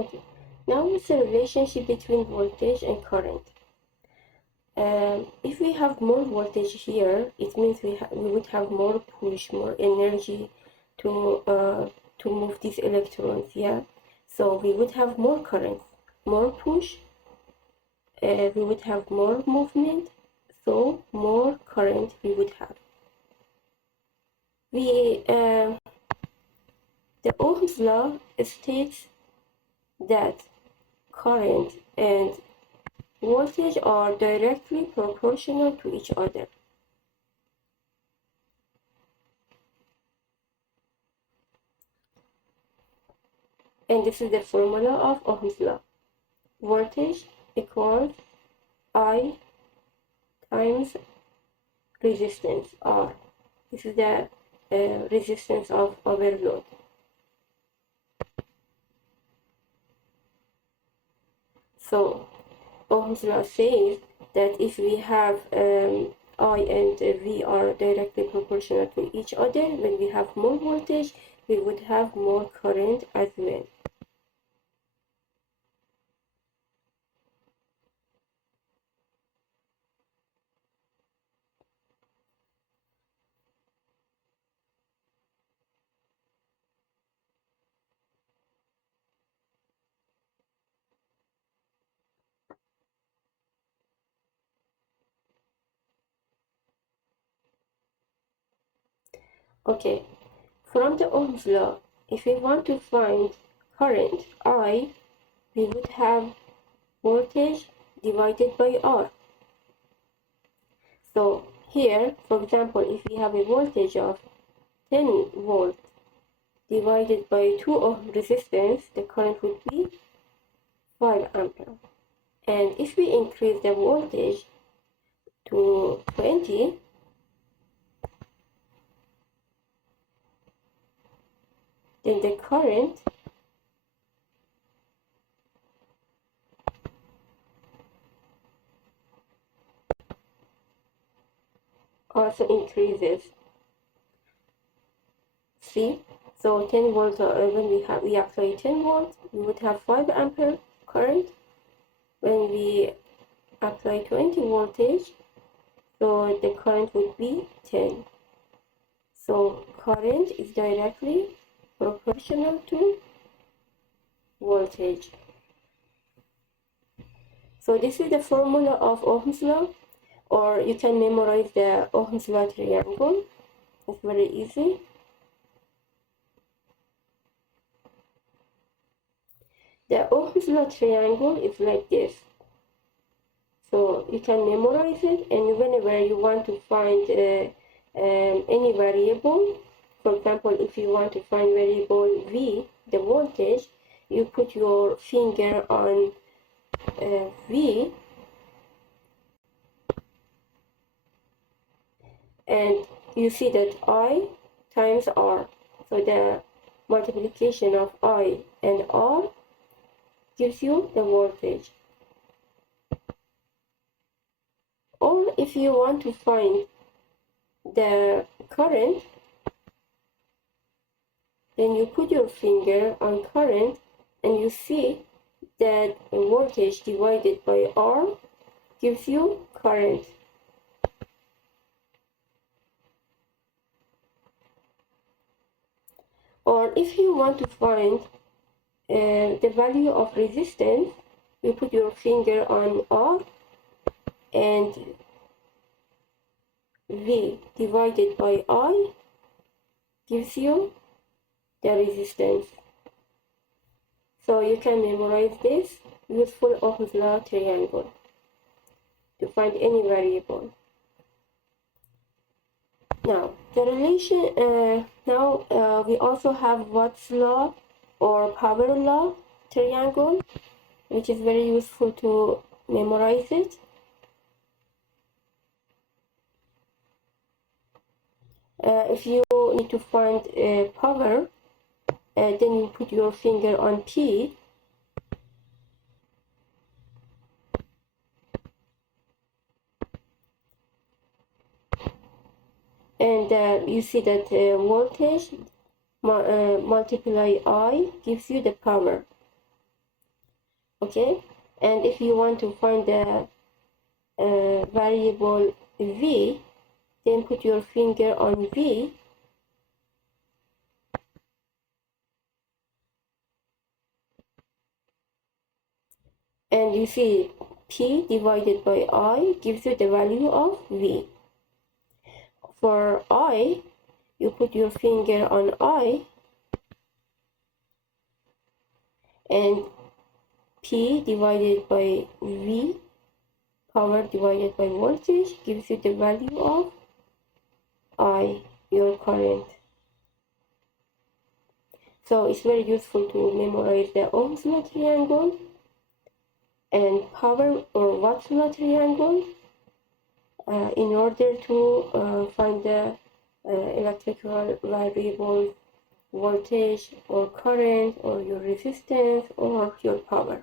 Okay, now what's the relationship between voltage and current? If we have more voltage here, it means we would have more push, more energy to move these electrons. Yeah, so we would have more current, more push. We would have more movement, so more current we would have. We The Ohm's law states that current and voltage are directly proportional to each other. And this is the formula of Ohm's law. Voltage equals I times resistance R. This is the resistance of our load. So Ohm's law says that if we have I and V are directly proportional to each other, when we have more voltage, we would have more current as well. Okay, from the Ohm's law, if we want to find current I, we would have voltage divided by R. So here, for example, if we have a voltage of 10 volts divided by 2 ohm resistance, the current would be 5 ampere. And if we increase the voltage to 20, then the current also increases. See, so 10 volts, when we apply 10 volts, we would have 5 ampere current. When we apply 20 voltage, so the current would be 10. So current is directly proportional to voltage. So this is the formula of Ohm's law, or you can memorize the Ohm's law triangle. It's very easy. The Ohm's law triangle is like this. So you can memorize it, and whenever you want to find any variable, for example, if you want to find variable V, the voltage, you put your finger on V, and you see that I times R. So the multiplication of I and R gives you the voltage. Or if you want to find the current, then you put your finger on current and you see that voltage divided by R gives you current. Or if you want to find the value of resistance, you put your finger on R and V divided by I gives you the resistance. So you can memorize this useful Ohm's law triangle to find any variable. Now the relation. We also have Watt's law or power law triangle, which is very useful to memorize it. If you need to find power, then you put your finger on P and you see that voltage multiply I gives you the power. Okay, and if you want to find the variable V, then put your finger on V and you see P divided by I gives you the value of V. For I, you put your finger on I and P divided by V, power divided by voltage, gives you the value of I, your current. So it's very useful to memorize the Ohm's law triangle and power or Watt's law triangle in order to find the electrical variable voltage or current or your resistance or your power.